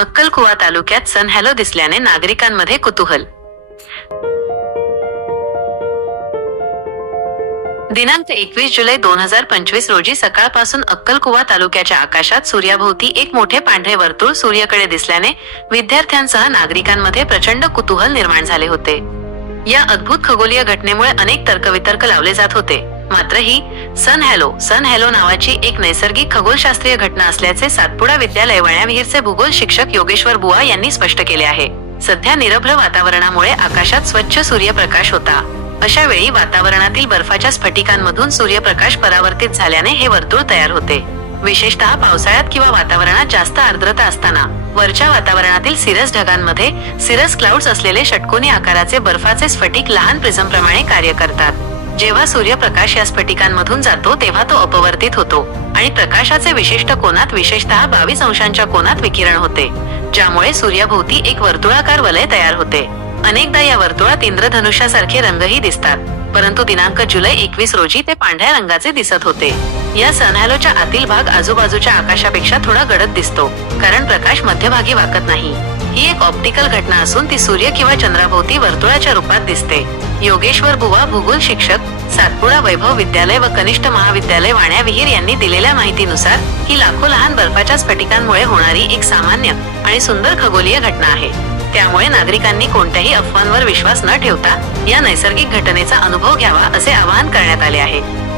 अक्कलकुवा तालुक्यात सन हॅलो दिसल्याने नागरिकांमध्ये कुतूहल. दिनांक एकवीस जुलै दोन हजार पंचवीस रोजी सकाळपासून अक्कलकुवा तालुक्याच्या आकाशात सूर्याभोवती एक मोठे पांढरे वर्तुळ सूर्याकडे दिसल्याने विद्यार्थ्यांसह नागरिकांमध्ये प्रचंड कुतूहल निर्माण झाले होते. या अद्भुत खगोलीय घटनेमुळे अनेक तर्कवितर्क लावले जात होते. मात्र ही सन हॅलो सन हॅलो नावाची एक नैसर्गिक खगोलशास्त्रीय घटना असल्याचे सातपुडा विद्यालय वळ्याविहीरचे भूगोल शिक्षक योगेश्वर बुवा यांनी स्पष्ट केले आहे. सध्या निरभ्र वातावरणामुळे आकाशात स्वच्छ सूर्यप्रकाश होता. अशा वेळी वातावरणातील बर्फाच्या स्फटिकांमधून सूर्यप्रकाश परावर्तित झाल्याने हे वर्तुळ तयार होते. विशेषतः पावसाळ्यात किंवा वातावरणात जास्त आर्द्रता असताना वरच्या वातावरणातील सिरस ढगांमध्ये सिरस क्लाउड्स असलेले षटकोनी आकाराचे बर्फाचे स्फटिक लहान प्रिझम प्रमाणे कार्य करतात. जेव्हा सूर्यप्रकाश या स्फटिकांमधून जातो तेव्हा तो अपवर्तित होतो आणि प्रकाशाचे विशिष्ट कोनात विशेषतः बावीस अंशांच्या कोनात विकिरण होते ज्यामुळे सूर्याभोवती एक वर्तुळाकार वलय तयार होते. अनेकदा या वर्तुळात इंद्रधनुष्यासारखे रंगही दिसतात परंतु दिनांक जुलै एकवीस रोजी ते पांढऱ्या रंगाचे दिसत होते. या सनहॅलोच्या आतील भाग आजूबाजूच्या आकाशापेक्षा थोडा गडद दिसतो कारण प्रकाश मध्यभागी वाकत नाही. ही एक ऑप्टिकल घटना असून ती सूर्य किंवा चंद्राभोवती वर्तुळाच्या रूपात दिसते. योगेश्वर बुवा भूगोल शिक्षक सातपुडा वैभव विद्यालय व कनिष्ठ महाविद्यालय वाण्या विहीर यांनी दिलेल्या माहितीनुसार ही लाखो लहान बर्फाच्या स्फटिकांमुळे होणारी एक सामान्य आणि सुंदर खगोलीय घटना आहे. त्यामुळे नागरिकांनी कोणत्याही अफवांवर विश्वास न ठेवता या नैसर्गिक घटनेचा अनुभव घ्यावा असे आवाहन करण्यात आले आहे.